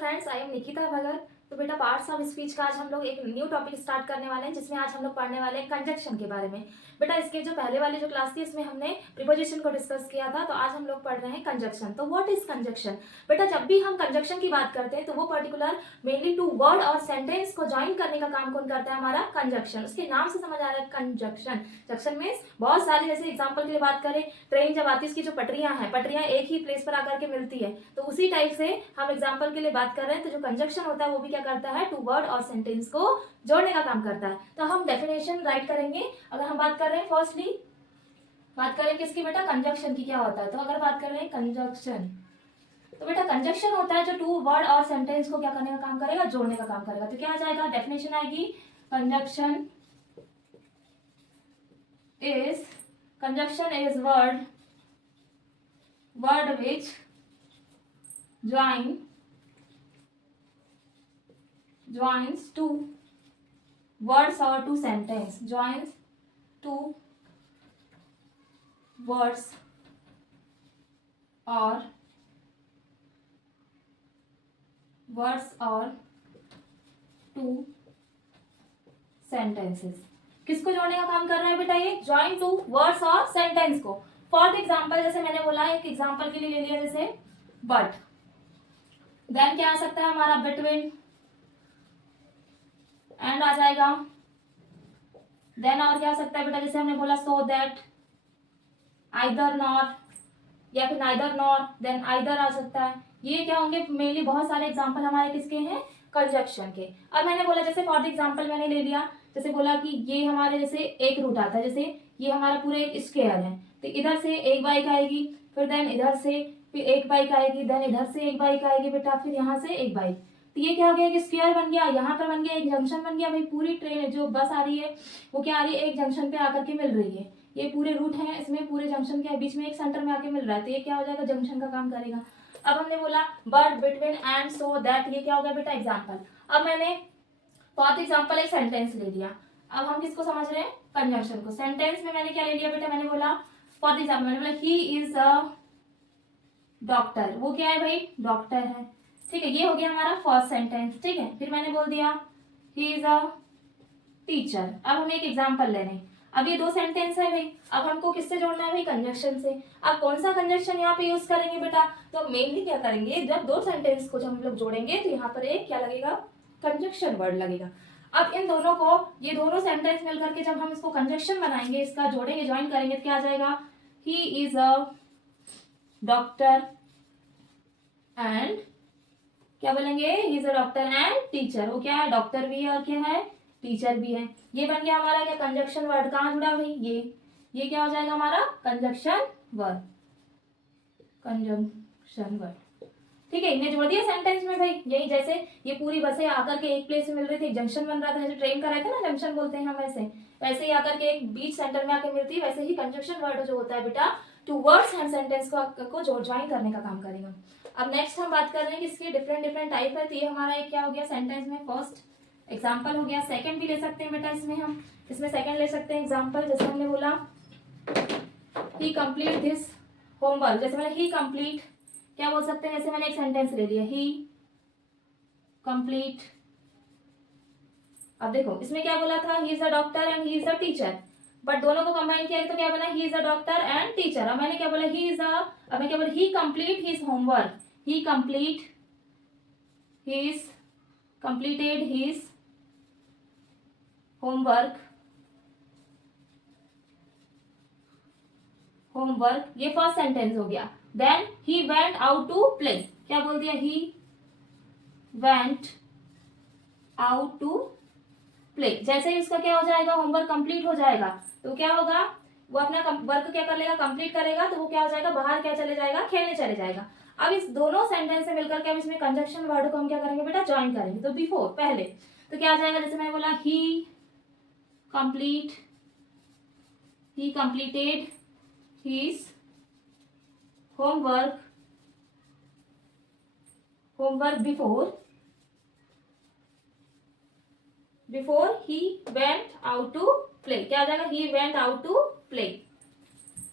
Friends, I am Nikita भगत। तो बेटा, parts of speech का आज हम लोग एक न्यू टॉपिक स्टार्ट करने वाले हैं, जिसमें आज हम लोग पढ़ने वाले हैं कंजक्शन के बारे में। बेटा, इसके जो पहले वाली जो क्लास थी इसमें हमने प्रीपोजिशन को डिस्कस किया था, तो आज हम लोग पढ़ रहे हैं कंजक्शन। तो व्हाट इज कंजक्शन? बेटा, जब भी हम कंजक्शन की बात करते हैं तो वो पर्टिकुलर मेनली टू वर्ड और सेंटेंस को ज्वाइन करने का काम कौन करता है? हमारा कंजक्शन। उसके नाम से समझ आ रहा है कंजक्शन। जंक्शन मीन्स बहुत सारे, जैसे एग्जाम्पल के लिए बात करें, ट्रेन जब आती है उसकी जो पटरियां हैं, पटरियां एक ही प्लेस पर आकर के मिलती है, तो उसी टाइप से हम एग्जाम्पल के लिए बात कर रहे हैं। तो जो कंजक्शन होता है वो भी क्या करता है? टू वर्ड और सेंटेंस को जोड़ने का काम करता है। तो हम डेफिनेशन राइट करेंगे। अगर हम बात कर रहे हैं, फर्स्टली बात करें किसकी बेटा? कंजक्शन की क्या होता है। तो अगर बात कर रहे हैं कंजक्शन, तो बेटा कंजक्शन होता है जो टू वर्ड और सेंटेंस को क्या करने का काम करेगा? जोड़ने का काम करेगा। तो क्या आ जाएगा? डेफिनेशन आएगी, conjunction is word which joins two words or two sentence, joins two words or two sentences। किसको जोड़ने का काम कर रहा है बेटा? ये ज्वाइन टू वर्ड्स और सेंटेंस को। फॉर एग्जाम्पल, जैसे मैंने बोला, एक एग्जाम्पल के लिए ले लिया, जैसे बट, देन क्या आ सकता है हमारा? बिटवीन, एंड आ जाएगा। देन और क्या आ सकता है बेटा? जैसे हमने बोला सो दैट, आइदर नॉर, या फिर नाइदर नॉर, देन आइदर आ सकता है। ये क्या होंगे? मेनली बहुत सारे एग्जांपल हमारे किसके हैं? कंजक्शन के। अब मैंने बोला, जैसे फॉर द एग्जांपल मैंने ले लिया, जैसे बोला कि ये हमारे जैसे एक रूट आता है, जैसे ये हमारा पूरा एक स्क्वायर है, तो इधर से एक बाइक आएगी, फिर देन इधर से फिर एक बाइक आएगी, देन इधर से एक बाइक आएगी बेटा, फिर यहाँ से एक बाइक। तो ये क्या हो गया? एक स्क्वायर बन गया, यहाँ पर बन गया एक जंक्शन बन गया। भाई पूरी ट्रेन जो बस आ रही है वो क्या आ रही है? एक जंक्शन पे आकर के मिल रही है। ये पूरे रूट है, इसमें पूरे जंक्शन के बीच में एक सेंटर में आके मिल रहा है, तो ये क्या हो जाएगा? जंक्शन का काम करेगा। अब हमने बोला but, between, and, so that, ये क्या हो गया बेटा? एग्जाम्पल। अब मैंने फॉर एग्जाम्पल एक सेंटेंस ले लिया। अब हम किसको समझ रहे हैं? कंजंक्शन को। सेंटेंस में मैंने क्या ले लिया बेटा? मैंने बोला फॉर एग्जाम्पल, मैंने बोला ही इज अ डॉक्टर। वो क्या है भाई? डॉक्टर है। ठीक है, ये हो गया हमारा फर्स्ट सेंटेंस। ठीक है, फिर मैंने बोल दिया ही इज अ टीचर। अब हम एक एग्जाम्पल ले रहे हैं। अब ये दो सेंटेंस है भाई, अब हमको किससे जोड़ना है भाई? कंजक्शन से। अब कौन सा कंजक्शन यहाँ पे यूज करेंगे बेटा? तो मेनली क्या करेंगे, जब दो सेंटेंस को जब हम लोग जोड़ेंगे तो यहाँ पर एक क्या लगेगा? कंजक्शन वर्ड लगेगा। अब इन दोनों को, ये दोनों सेंटेंस मिलकर के जब हम इसको कंजक्शन बनाएंगे, इसका जोड़ेंगे, ज्वाइन करेंगे, तो क्या आ जाएगा? He is a doctor and, क्या बोलेंगे? He is a doctor and teacher. वो क्या है? डॉक्टर भी है और क्या है? टीचर भी है। ये बन गया हमारा क्या? Conjunction word. कहाँ जुड़ा भाई? ये क्या हो जाएगा हमारा? Conjunction word. Conjunction word. ठीक है, इन्हें जोड़ दिया सेंटेंस में भाई। यही जैसे ये पूरी बसें आकर के एक प्लेस में मिल रही थी, एक जंक्शन बन रहा था, जैसे ट्रेन का रहता है ना, जंक्शन बोलते हैं हम, वैसे वैसे ही आकर के एक बीच सेंटर में आकर मिलती है, वैसे ही कंजक्शन वर्ड जो होता है बेटा, टू वर्ड्स एंड सेंटेंस को ज्वाइन करने का काम करेगा। अब नेक्स्ट हम बात कर रहे हैं कि इसके डिफरेंट डिफरेंट टाइप है। तो ये हमारा एक क्या हो गया? सेंटेंस में फर्स्ट एग्जाम्पल हो गया। सेकंड भी ले सकते हैं बेटा, इसमें सेकंड ले सकते हैं एग्जाम्पल। जैसे हमने बोला ही कंप्लीट दिस होमवर्क, जैसे मैंने ही कंप्लीट, क्या बोल सकते हैं? जैसे मैंने एक सेंटेंस ले लिया, ही कंप्लीट। अब देखो इसमें क्या बोला था? He is a doctor and he is a teacher, but दोनों को कंबाइन किया तो क्या बना? He is a doctor and teacher. अब मैंने क्या बोला? ही इज अ, अब मैं क्या बोला? He complete his homework, he complete his, completed his homework, ये फर्स्ट सेंटेंस हो गया। Then he went out to play, क्या बोल दिया? He went out to play. जैसे ही उसका क्या हो जाएगा? होमवर्क कंप्लीट हो जाएगा, तो क्या होगा? वो अपना वर्क क्या कर लेगा? कंप्लीट करेगा, तो वो क्या हो जाएगा? बाहर क्या चले जाएगा? खेलने चले जाएगा। अब इस दोनों सेंटेंस से मिलकर के अब इसमें कंजक्शन वर्ड को हम क्या करेंगे बेटा? ज्वाइन करेंगे। तो बिफोर, पहले, तो क्या आ जाएगा? जैसे मैंने बोला complete he completed his homework before he went out to play. क्या हो जाएगा? He went out to play,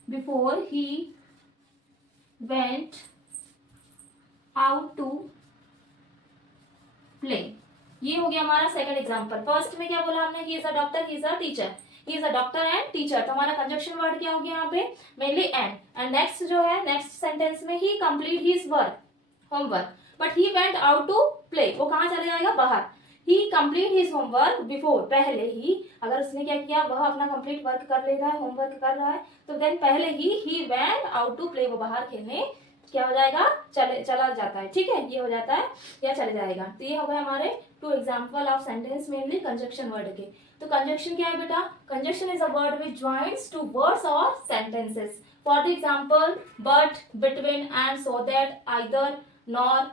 before he went out to play. ये हो गया हमारा सेकंड एग्जांपल। फर्स्ट में क्या बोला हमने, he is a doctor, he is a teacher, he is a doctor and teacher, तो हमारा कंजक्शन वर्ड क्या हो गया यहाँ पे, मेनली एंड नेक्स्ट जो है नेक्स्ट सेंटेंस में he complete his work homework but he went out to play, वो कहाँ चले जाएगा, बाहर। He complete his homework before, पहले ही, अगर उसने क्या किया, वह अपना कंप्लीट वर्क कर ले रहा है, होमवर्क कर रहा है, तो देन पहले he went out to play, वो बाहर खेलने क्या हो जाएगा, चला जाता है, ठीक है, ये हो जाता है या चले जाएगा। तो ये हो गए हमारे two example of sentence mainly conjunction word के। तो कंजक्शन क्या है बेटा, conjunction is a word which joins two words और sentences. For the example but, between and, so that, either, nor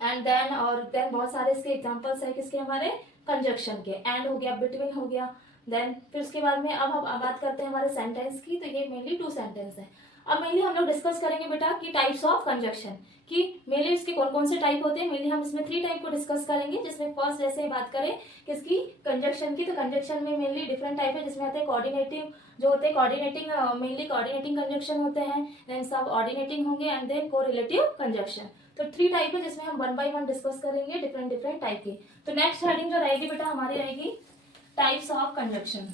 and then, और देन बहुत सारे इसके एग्जांपल्स है किसके, हमारे कंजक्शन के। एंड हो गया, बिटवीन हो गया, देन फिर उसके बाद में अब हम बात करते हैं हमारे सेंटेंस की। तो ये मेनली टू सेंटेंस है। अब मेनली हम लोग डिस्कस करेंगे बेटा कि टाइप्स ऑफ कंजक्शन, कि मेनली इसके कौन कौन से टाइप होते हैं। मेनली हम इसमें 3 टाइप को डिस्कस करेंगे, जिसमें फर्स्ट जैसे बात करें किसकी, कंजक्शन की, तो कंजक्शन में मेनली डिफरेंट टाइप है, जिसमें आते हैं कोऑर्डिनेटिव जो होते हैं, कोऑर्डिनेटिंग मेनली कोऑर्डिनेटिंग कंजक्शन होते हैं, देन सब ऑर्डिनेटिंग होंगे एंड देन कोरिलेटिव कंजक्शन। तो 3 टाइप है, जिसमें हम 1 बाय 1 डिस्कस करेंगे डिफरेंट टाइप के। तो नेक्स्ट हेडिंग जो रहेगी बेटा हमारी रहेगी टाइप्स ऑफ कंजक्शन।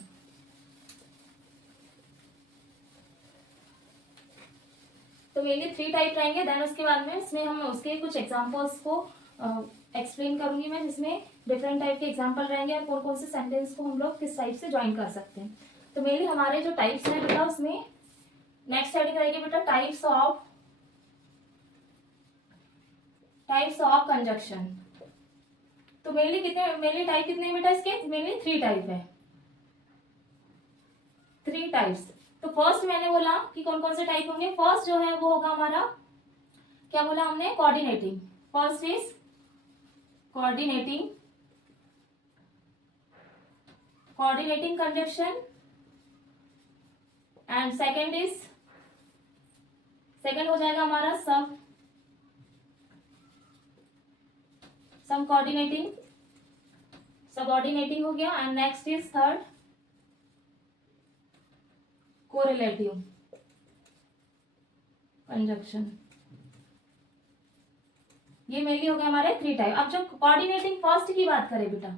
तो मेनली 3 टाइप रहेंगे, देन उसके बाद में इसमें हम उसके कुछ एग्जांपल्स को एक्सप्लेन करूंगी मैं, जिसमें डिफरेंट टाइप के एग्जांपल रहेंगे और कौन कौन से सेंटेंस को हम लोग किस टाइप से ज्वाइन कर सकते हैं। तो मेनली हमारे जो टाइप्स हैं बेटा, उसमें नेक्स्ट हेडिंग रहेगी बेटा टाइप्स ऑफ कंजक्शन। तो मेनली टाइप कितने बेटा इसके, मेनली 3 टाइप है, 3 टाइप्स। तो फर्स्ट मैंने बोला कि कौन कौन से टाइप होंगे। फर्स्ट जो है वो होगा हमारा, क्या बोला हमने, coordinating. First is coordinating conjunction and second हो जाएगा हमारा सब सबऑर्डिनेटिंग हो गया, and next is third correlative conjunction. ये मेनली हो गया हमारे 3 टाइप। अब जो कोऑर्डिनेटिंग फर्स्ट की बात करें बेटा,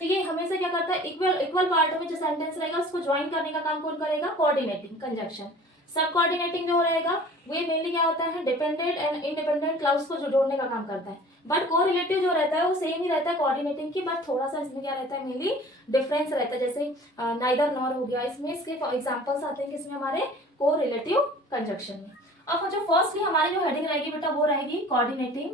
तो ये हमेशा क्या करता है, इक्वल पार्ट में जो सेंटेंस रहेगा उसको ज्वाइन करने का काम कौन करेगा, कोऑर्डिनेटिंग कंजक्शन। सब कोऑर्डिनेटिंग जो रहेगा वो मेनली क्या होता है, डिपेंडेंट एंड इंडिपेंडेंट क्लाउज को जो जोड़ने का काम करता है। बट कोरिलेटिव जो रहता है वो सेम ही रहता है कोऑर्डिनेटिंग की, बट थोड़ा सा इसमें क्या रहता है, मेनली डिफरेंस रहता है। जैसे नाइदर नॉर हो गया, इसमें इसके एग्जांपल्स आते हैं किसमें, हमारे कोरिलेटिव कंजक्शन में। अब जो फर्स्टली हमारी जो हेडिंग रहेगी बेटा वो रहेगी कोऑर्डिनेटिंग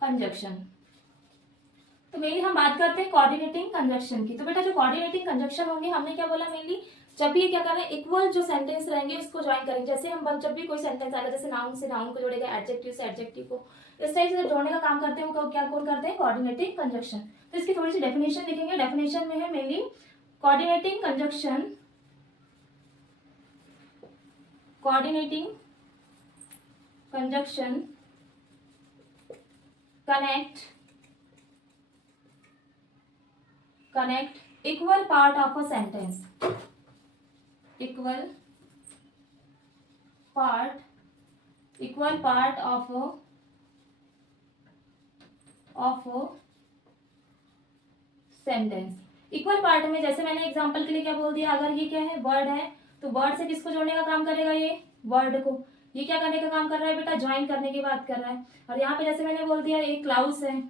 कंजक्शन। तो मेनली हम बात करते हैं कोऑर्डिनेटिंग कंजक्शन की। तो बेटा जो कोऑर्डिनेटिंग कंजक्शन होंगे, हमने क्या बोला, मेनली जब भी क्या करें, इक्वल जो सेंटेंस रहेंगे उसको ज्वाइन करेंगे। जैसे हम जब भी कोई सेंटेंस आएगा, जैसे नाउन से नाउन को जोड़ेगा, एडजेक्टिव से एडजेक्टिव को, इस टाइप से जोड़ने का काम करते हैं, वो क्या कौन करते हैं, कोऑर्डिनेटिंग कंजक्शन। तो इसकी थोड़ी सी डेफिनेशन लिखेंगे। डेफिनेशन में है mainly coordinating conjunction connect equal part of a sentence, equal part of a sentence. Equal part में जैसे मैंने एग्जांपल के लिए क्या बोल दिया, अगर ये क्या है, वर्ड है, तो वर्ड से किसको जोड़ने का काम करेगा, ये वर्ड को। ये क्या करने का काम कर रहा है बेटा, ज्वाइन करने की बात कर रहा है। और यहाँ पे जैसे मैंने बोल दिया एक क्लाउज है,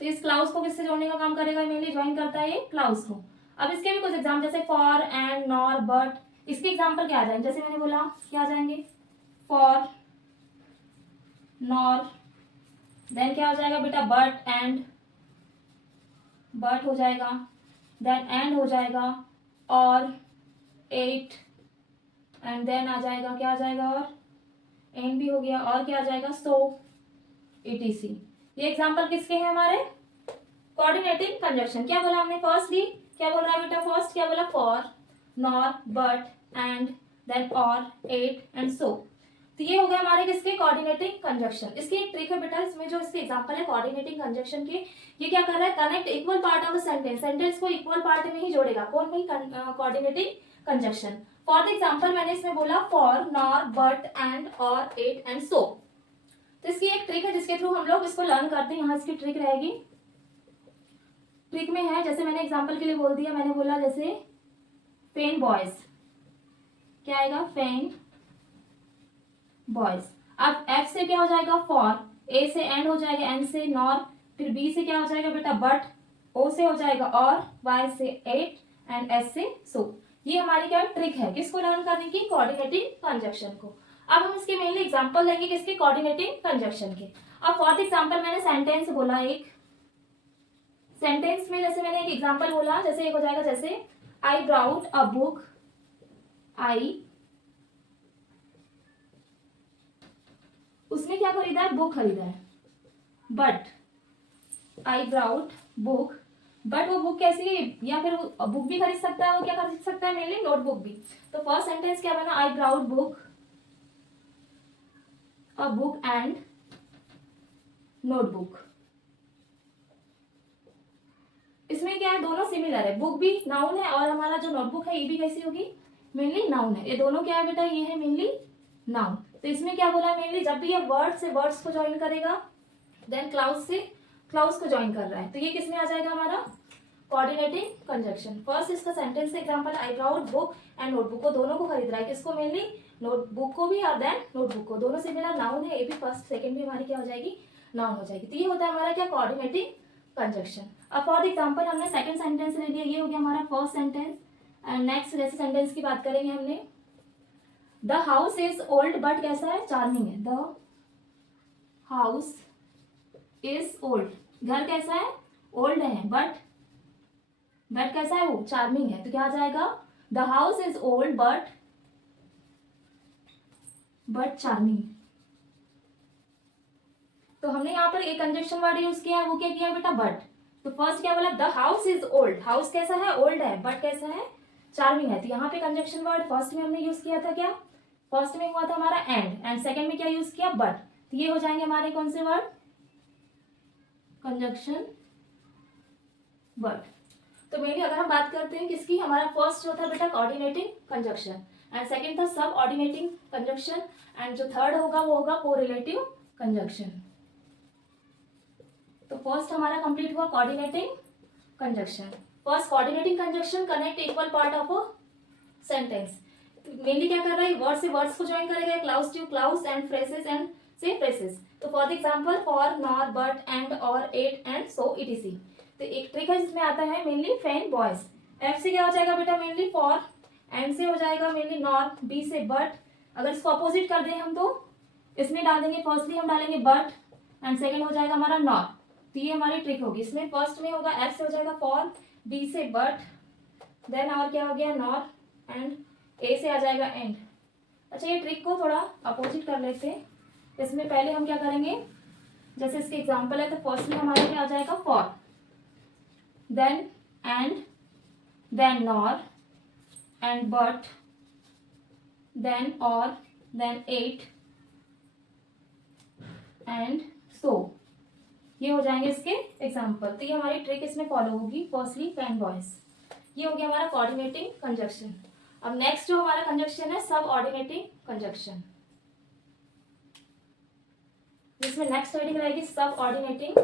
तो इस क्लाउज को किससे जोड़ने का काम करेगा, मेनली ज्वाइन करता है ये क्लाउज को। अब इसके भी कुछ एग्जाम्पल, जैसे फॉर, एंड, नॉर, बट, इसके एग्जाम्पल क्या आ जाएंगे, जैसे मैंने बोला क्या आ जाएंगे, फॉर, नॉर, देन क्या हो जाएगा बेटा, बट हो जाएगा, देन एंड हो जाएगा, और, एट, एंड देन आ जाएगा, क्या आ जाएगा, और एंड भी हो गया, और क्या आ जाएगा, सो, etc। ये एग्जांपल किसके हैं, हमारे कोऑर्डिनेटिंग कंजक्शन। क्या बोला हमने, फर्स्टली क्या बोल रहा है बेटा, फर्स्ट क्या बोला, for, nor, but, and, then or, yet and so. तो ये हो गया हमारे किसके, कोऑर्डिनेटिंग कंजक्शन। इसकी एक ट्रिक है बेटा, इसमें जो इसके एग्जांपल है कोऑर्डिनेटिंग कंजक्शन के, ये क्या कर रहा है, connect equal part of the sentence को इक्वल पार्ट में ही जोड़ेगा, कौन में, coordinating conjunction. For the example मैंने इसमें बोला for, nor, but, and, or, yet and so. तो इसकी एक ट्रिक है जिसके थ्रू हम लोग इसको लर्न करते हैं। यहाँ इसकी ट्रिक रहेगी। ट्रिक में है, जैसे मैंने एग्जांपल के लिए बोल दिया, मैंने बोला जैसे फेन बॉयज, क्या आएगा, फेन बॉयज। अब एफ से क्या हो जाएगा, फॉर, ए से एंड हो जाएगा, एन से नॉर, फिर बी से क्या हो जाएगा बेटा, बट, ओ से हो जाएगा और, वाई से एट एंड एस से सो। ये हमारी क्या ट्रिक है, किसको लर्न करने की, कोऑर्डिनेटिंग कंजक्शन को। अब हम इसके मेनली एग्जांपल लेंगे किसके, कोऑर्डिनेटिंग कंजक्शन के। अब फॉर एग्जांपल मैंने सेंटेंस बोला, एक सेंटेंस में जैसे मैंने एक एग्जांपल बोला, जैसे एक हो जाएगा जैसे आई ब्राउड अ बुक, आई, उसने क्या खरीदा है, बुक खरीदा है, but I borrowed book, but वो बुक कैसी है, या फिर बुक भी खरीद सकता है, वो क्या खरीद सकता है, मेनली नोटबुक भी। तो फर्स्ट सेंटेंस क्या बना, I borrowed book, a book and notebook. इसमें क्या है, दोनों सिमिलर है, बुक भी नाउन है और हमारा जो नोटबुक है ये भी कैसी होगी, मेनली नाउन है। ये दोनों क्या है बेटा, ये है मेनली नाउन। तो इसमें क्या बोला, मेनली जब भी ये वर्ड से वर्ड्स को ज्वाइन करेगा, देन क्लाउज से क्लाउज को ज्वाइन कर रहा है, तो ये किसमें आ जाएगा हमारा, कोऑर्डिनेटिंग कंजक्शन। फर्स्ट इसका सेंटेंस से example, I borrowed book and notebook, को दोनों को खरीद रहा है, किसको, मेनली नोटबुक को भी और देन नोटबुक को, दोनों सिमिलर नाउन है, ये भी फर्स्ट सेकंड भी हमारी क्या हो जाएगी, नाउन हो जाएगी। तो ये होता है हमारा क्या, कोऑर्डिनेटिंग कंजक्शन। अब फॉर एग्जांपल हमने सेकंड सेंटेंस ले लिया, ये हो गया हमारा फर्स्ट सेंटेंस। एंड नेक्स्ट जैसे सेंटेंस की बात करेंगे हमने, the house is old but कैसा है, चार्मिंग है, द हाउस इज ओल्ड, घर कैसा है, ओल्ड है, बट कैसा है वो, चार्मिंग है। तो क्या आ जाएगा, the house is old but charming. तो हमने यहाँ पर एक कंजक्शन वर्ड यूज किया है, वो क्या किया है बेटा, बट। तो फर्स्ट क्या बोला, the house is old, house कैसा है, ओल्ड है, बट कैसा है, चार्मिंग है। तो यहाँ पे कंजक्शन वर्ड फर्स्ट में हमने यूज किया था क्या, फर्स्ट में हुआ था हमारा एंड सेकंड में क्या यूज किया, बट। तो ये हो जाएंगे हमारे कौन से वर्ड, कंजक्शन वर्ड। तो मेनली अगर हम बात करते हैं किसकी, हमारा फर्स्ट जो था बेटा कोऑर्डिनेटिंग कंजक्शन, एंड सेकंड था सब ऑर्डिनेटिंग कंजक्शन, एंड जो थर्ड होगा वो होगा कोरिलेटिव कंजक्शन। तो फर्स्ट हमारा कंप्लीट हुआ coordinating conjunction. First coordinating conjunction connect equal part of a sentence. Mainly क्या कर रहा है, वर्ड से वर्ड्स को ज्वाइन करेगा, clause to clause and phrases and से फ्रेसेस। तो for example, for, nor, but, and, or, yet and so etc. तो एक ट्रिक है जिसमें आता है मेनली फैन बॉयज। एफ से क्या हो जाएगा बेटा, मेनली फॉर, एंड से हो जाएगा मेनली नॉर, बी से बट। अगर इसको अपोजिट कर दें हम तो इसमें डाल देंगे, फर्स्टली हम डालेंगे बट एंड सेकेंड हो जाएगा हमारा नॉर। तो ये हमारी ट्रिक होगी। इसमें फर्स्ट में होगा एफ से हो जाएगा फॉर, बी से बट, देन और क्या हो गया नॉर, एंड ए से आ जाएगा एंड। अच्छा, ये ट्रिक को थोड़ा अपोजिट कर लेते हैं। इसमें पहले हम क्या करेंगे, जैसे इसके एग्जांपल है, तो फर्स्ट में हमारे क्या आ जाएगा for, then and, then nor, and but, then और, देन एट एंड सो। ये हो जाएंगे इसके एग्जांपल। तो ये हमारी ट्रिक इसमें फॉलो होगी। फर्स्टली फैन बॉयज, ये हो गया हमारा कोऑर्डिनेटिंग कंजक्शन। अब नेक्स्ट जो हमारा कंजक्शन है सब ऑर्डिनेटिंग कंजक्शन, जिसमें नेक्स्ट हेडिंग रहेगी सब ऑर्डिनेटिंग।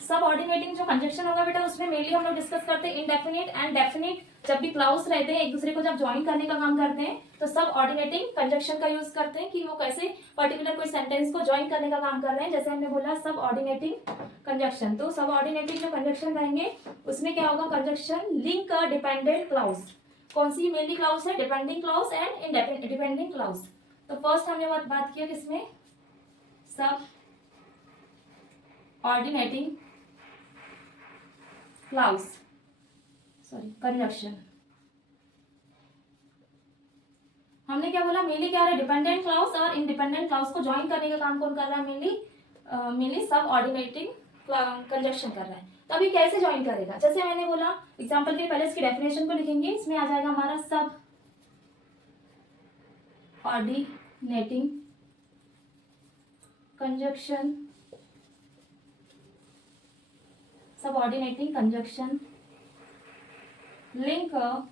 सब ऑर्डिनेटिंग जो कंजक्शन होगा बेटा, उसमें मेनली हम लोग डिस्कस करते हैं इंडेफिनिट एंड डेफिनिट। जब भी क्लाउज रहते हैं एक दूसरे को जब ज्वाइन करने का काम करते हैं, तो सब ऑर्डिनेटिंग कंजक्शन का यूज करते हैं कि वो कैसे पर्टिकुलर कोई सेंटेंस को ज्वाइन करने का काम कर रहे हैं। जैसे हमने बोला सब ऑर्डिनेटिंग कंजक्शन, तो सब ऑर्डिनेटिंग जो कंजक्शन रहेंगे उसमें क्या होगा, conjunction link a dependent clause. कौन सी मेनली क्लाउज है, depending clause and independent clause. तो फर्स्ट हमने बात किया किसमें, सब ऑर्डिनेटिंग क्लाउज, सॉरी कंजक्शन। हमने क्या बोला, मेनली क्या है, डिपेंडेंट क्लाउज और इंडिपेंडेंट क्लाउज को ज्वाइन करने का काम कौन कर रहा है, मेनली सब ऑर्डिनेटिंग कंजक्शन कर रहा है। तो अभी कैसे ज्वाइन करेगा, जैसे मैंने बोला एग्जांपल के पहले इसकी डेफिनेशन को लिखेंगे। इसमें आ जाएगा हमारा सब ऑर्डिनेटिंग कंजक्शन, सब ऑर्डिनेटिंग conjunction link a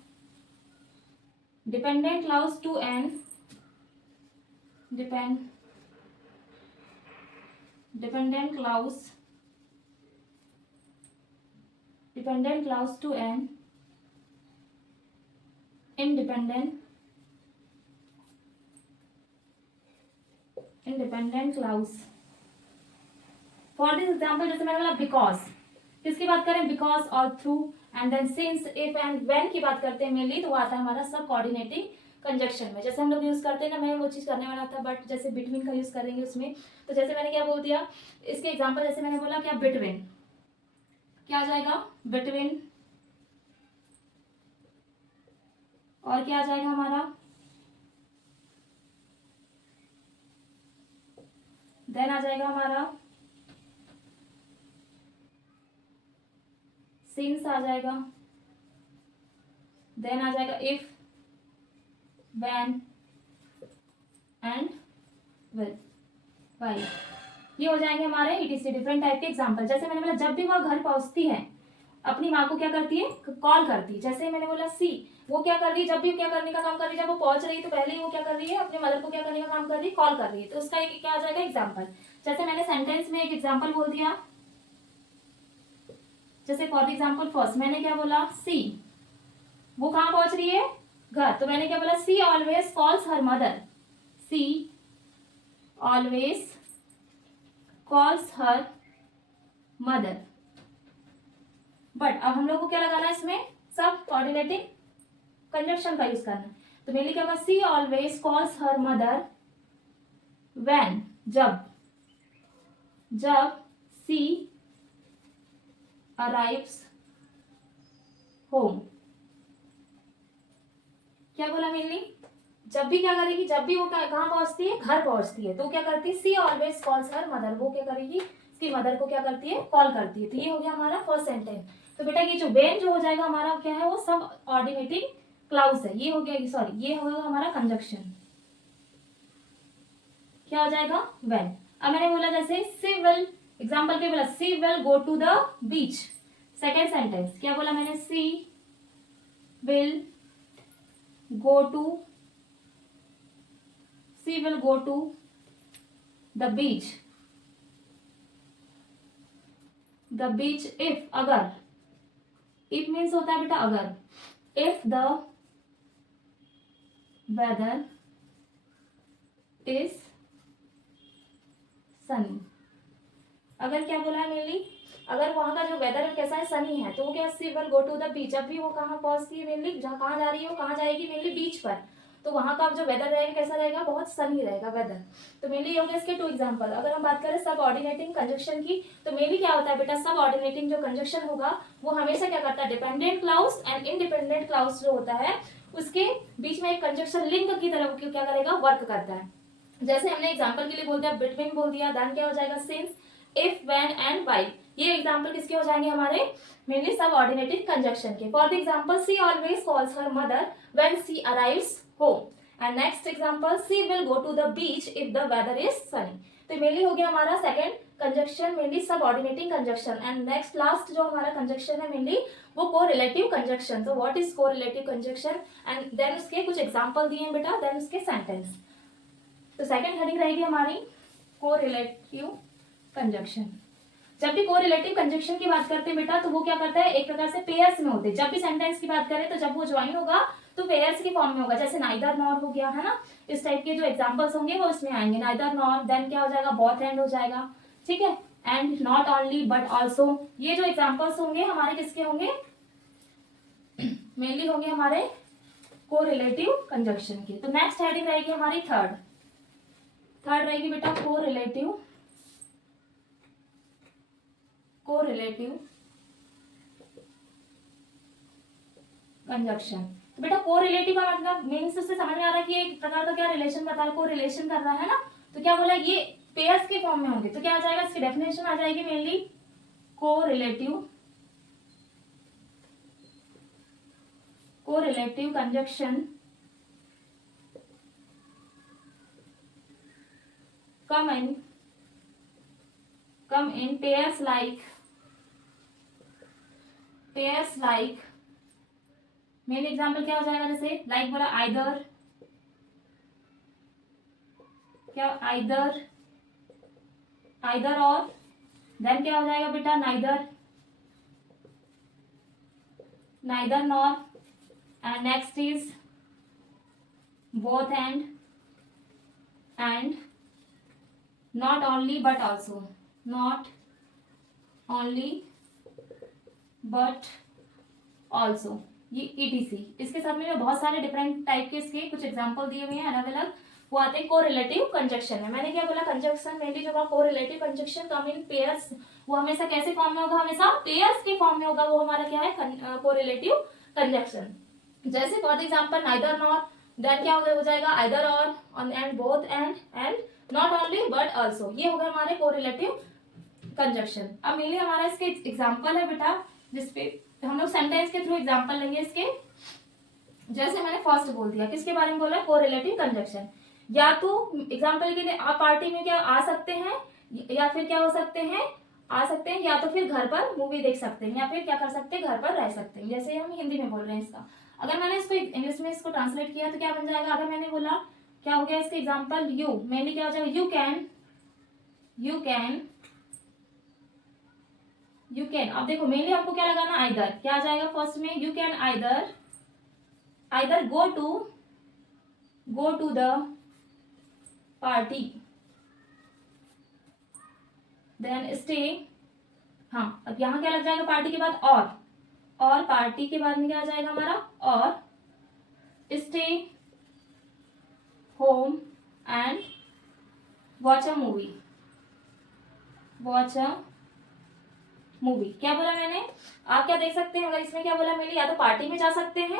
dependent clause to an dependent clause to an independent clause. For this example जैसे मैंने बोला बिकॉज, किसकी बात करें, बिकॉज और through, and then since, if and when की बात करते हैं मेनली, तो वो आता है हमारा सब कोऑर्डिनेटिंग कंजक्शन में। जैसे हम लोग यूज करते हैं ना, मैं वो चीज करने वाला था बट जैसे बिटवीन का यूज करेंगे उसमें, तो जैसे मैंने क्या बोल दिया इसके एग्जाम्पल, जैसे मैंने बोला क्या बिटवीन, क्या आ जाएगा बिटवीन, और क्या आ जाएगा हमारा, देन आ जाएगा हमारा सिंस आ जाएगा, देन आ जाएगा if, when and will, why. ये हो जाएंगे हमारे ईटीसी डिफरेंट टाइप के एग्जांपल। जैसे मैंने बोला जब भी वह घर पहुंचती है अपनी माँ को क्या करती है, कॉल करती है। जैसे मैंने बोला सी, वो क्या कर रही है, जब भी क्या करने का काम कर रही है, जब वो पहुंच रही है तो पहले ही वो क्या कर रही है, अपने मदर को क्या करने का काम कर रही है, कॉल कर रही है। तो उसका एक क्या आ जाएगा एग्जाम्पल। जैसे मैंने सेंटेंस में एक एग्जाम्पल बोल दिया, जैसे फॉर एग्जाम्पल फर्स्ट मैंने क्या बोला, सी, वो कहाँ पहुंच रही है, घर, तो मैंने क्या बोला, she always calls her mother, she always calls her mother. But अब हम लोग को क्या लगाना है इसमें, सब कोऑर्डिनेटिंग कंजक्शन का यूज करना है। तो मेनली क्या होगा, she always calls her mother when, जब सी अराइव्स होम। क्या बोला मेनली, जब भी क्या करेगी, जब भी वो कहाँ पहुंचती है, घर पहुंचती है, तो क्या करती है, सी ऑलवेज कॉल्स हर मदर, वो क्या करेगी, उसकी मदर को क्या करती है, कॉल करती है। तो ये हो गया हमारा फर्स्ट सेंटेंस। तो बेटा ये जो वेन जो हो जाएगा हमारा क्या है, वो सब ऑर्डिनेटिंग क्लाउज है। ये हो गया, सॉरी ये होगा हमारा कंजक्शन, क्या हो जाएगा वेन। अब मैंने बोला जैसे सी विल, एग्जाम्पल के बोला she will go to the beach, second sentence क्या बोला मैंने, she will go to, she will go to the beach if, अगर, if means होता है बेटा अगर, if the weather is sunny। अगर क्या बोला है मेनली, अगर वहां का जो वेदर कैसा है, सनी है, तो वो क्या, she will go to the beach, अभी वो कहाँ पहुंचती है मेनली, जहाँ कहाँ जा रही है, वो कहाँ जाएगी मेनली बीच पर, तो वहां का जो वेदर रहेगा कैसा रहेगा, बहुत सनी रहेगा वेदर। तो मेनली होंगे इसके टू एग्जांपल। अगर हम बात करें सब ऑर्डिनेटिंग कंजक्शन की, तो मेनली क्या होता है बेटा, सब ऑर्डिनेटिंग जो कंजक्शन होगा वो हमेशा क्या करता है, dependent clause and independent clause जो होता है उसके बीच में एक कंजक्शन लिंक की तरह क्या करेगा, वर्क करता है। जैसे हमने एग्जाम्पल के लिए बोल दिया बिटवीन बोल दिया, देन क्या हो जाएगा since, if, when and why. ये एग्जांपल किसके हो जाएंगे हमारे, मेनली सब ऑर्डिनेटिंग कंजक्शन के। For the example she always calls her mother when she arrives home and next example she will go to the beach if the weather is sunny. तो mainly हो गया हमारा second conjunction, mainly subordinating conjunction. And next last जो हमारा conjunction है mainly वो correlative conjunction. तो what is correlative conjunction, and then उसके कुछ एग्जांपल दिए बेटा, देन उसके सेंटेंस। तो सेकंड हेडिंग रहेगी हमारी कोरिलेटिव कंजक्शन। जब भी कोरिलेटिव कंजक्शन की बात करते हैं बेटा, तो वो क्या करता है, एक प्रकार से पेयर्स में होते हैं। जब भी सेंटेंस की बात करें तो जब वो ज्वाइन होगा तो पेयर्स की फॉर्म में होगा, जैसे नाइदर नॉर हो गया है ना, इस टाइप के जो एग्जांपल्स होंगे वो इसमें आएंगे। नाइदर नॉर, देन क्या हो जाएगा, बोथ एंड हो जाएगा, ठीक है, and not only but also. ये जो एग्जाम्पल्स होंगे हमारे किसके होंगे, मेनली होंगे हमारे कोरिलेटिव कंजक्शन के। तो नेक्स्ट हेडिंग रहेगी हमारी थर्ड रहेगी बेटा कोरिलेटिव कंजक्शन। तो बेटा कोरिलेटिव का मतलब मीन्स उससे समझ में आ रहा है कि एक प्रकार का क्या रिलेशन बता रहा है, कोरिलेशन कर रहा है ना। तो क्या बोला, ये पेयर्स के फॉर्म में होंगे, तो क्या आ जाएगा, इसकी डेफिनेशन आ जाएगी mainly correlative conjunction come in pairs like main example क्या हो जाएगा, जैसे लाइक बोला आइदर, क्या आइदर, आइदर और, देन क्या हो जाएगा बेटा neither, neither nor, and next is both and not only but also, not only but also, ये ETC। इसके साथ में बहुत सारे डिफरेंट टाइप के इसके कुछ एग्जाम्पल दिए हुए हैं अलग अलग, वो आते हैं कोरिलेटिव कंजक्शन में। मैंने क्या बोला, कंजक्शन मेनली जो कोरिलेटिव कंजक्शन कम इन पेयर्स, वो हमेशा कैसे फॉर्म में होगा, हमेशा पेयर्स के फॉर्म में होगा, वो हमारा क्या है कोरिलेटिव कंजक्शन। जैसे for example neither nor, then क्या हो जाएगा either or, and both and not only but also, ये हो गए हमारे कोरिलेटिव कंजक्शन। अब मेनली हमारा इसके एग्जाम्पल है बेटा, जिसपे हम लोग सेंटेंस के थ्रू एग्जाम्पल लेंगे इसके। जैसे मैंने फर्स्ट बोल दिया, किसके बारे में बोला, कोरिलेटिव कंजक्शन। या तो एग्जाम्पल के लिए आप पार्टी में क्या आ सकते हैं, या फिर क्या हो सकते हैं, आ सकते हैं, या तो फिर घर पर मूवी देख सकते हैं, या फिर क्या कर सकते हैं, घर पर रह सकते हैं। जैसे हम हिंदी में बोल रहे हैं इसका, अगर मैंने इसको इंग्लिश में इसको ट्रांसलेट किया तो क्या बन जाएगा, अगर मैंने बोला क्या हो गया इसका एग्जाम्पल, यू, मेनली क्या हो जाएगा, यू कैन। अब देखो मेनली आपको क्या लगाना, आइदर, क्या आ जाएगा फर्स्ट में, you can either go to the party, then stay. हाँ, अब यहाँ क्या लग जाएगा पार्टी के बाद, और पार्टी के बाद में क्या आ जाएगा हमारा, और stay home and watch a movie, क्या बोला मैंने, आप क्या देख सकते हैं, अगर इसमें क्या बोला मैंने, या तो पार्टी में जा सकते हैं,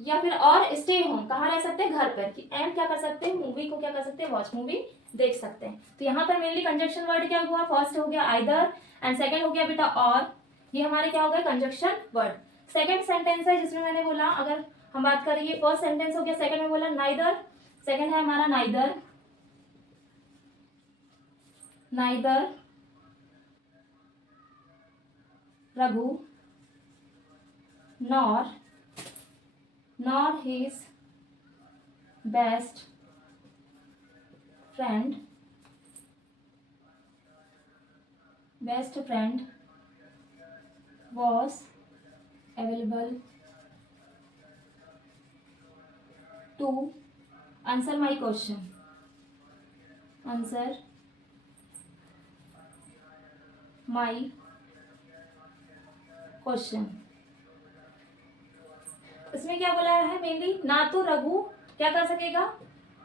या फिर और स्टे होम, कहाँ रह सकते हैं, घर पर, एंड क्या कर सकते हैं, मूवी को क्या कर सकते हैं, वॉच मूवी देख सकते हैं। तो यहाँ पर मेनली कंजक्शन वर्ड क्या हुआ, फर्स्ट हो गया आइदर, एंड सेकंड हो गया बेटा और, ये हमारे क्या हो गए कंजक्शन वर्ड। सेकंड सेंटेंस है जिसमें मैंने बोला, अगर हम बात करें, ये फर्स्ट सेंटेंस हो गया, सेकंड में बोला नाइदर, सेकंड है हमारा neither Raghu nor his best friend was available to answer my question, इसमें क्या बोला है मेनली, ना तो रघु क्या कर सकेगा,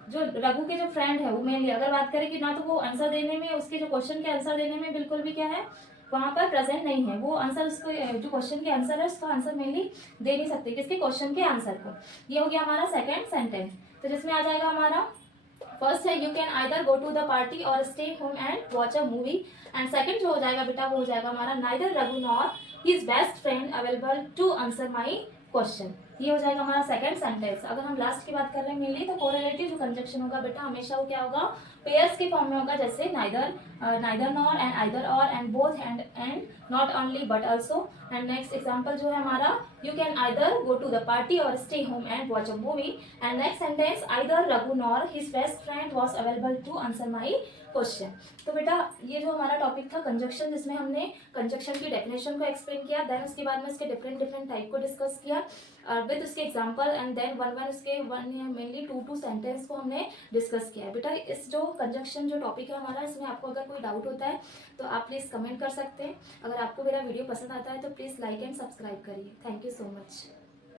जो रघु के जो फ्रेंड है वो मेनली अगर बात करें कि ना तो वो आंसर देने में, उसके जो क्वेश्चन के आंसर देने में बिल्कुल भी क्या है वहां पर प्रेजेंट नहीं है, वो आंसर उसको जो क्वेश्चन के आंसर है उसका आंसर मेनली दे नहीं सकते, किसके क्वेश्चन के आंसर को। ये हो गया हमारा सेकेंड सेंटेंस। तो जिसमें आ जाएगा हमारा फर्स्ट है you can either go to the party or stay home and watch a movie, and second जो हो जाएगा बेटा वो हो जाएगा हमारा neither Raghu nor his best friend available to answer my question. ये हो जाएगा हमारा सेकंड सेंटेंस। अगर हम लास्ट की बात कर रहे हैं मेनली, तो कोरिलेटिव जो कंजक्शन होगा बेटा हमेशा वो क्या होगा, पेयर्स के फॉर्म में होगा, जैसे neither nor and either or and both and not only but also. And next example जो है हमारा, you can either go to the party or stay home and watch a movie, and next sentence either Raghu nor his best friend was available to answer my question. तो बेटा ये जो हमारा topic था conjunction, जिसमें हमने कंजक्शन की definition को एक्सप्लेन किया, देन उसके बाद में इसके डिफरेंट टाइप को डिस्कस किया विद उसके एग्जांपल, एंड देन उसके मेनली टू सेंटेंस को हमने डिस्कस किया है। बेटा इस जो कंजक्शन जो टॉपिक है हमारा, इसमें आपको अगर कोई डाउट होता है तो आप प्लीज़ कमेंट कर सकते हैं। अगर आपको मेरा वीडियो पसंद आता है तो प्लीज़ लाइक एंड सब्सक्राइब करिए। Thank you so much.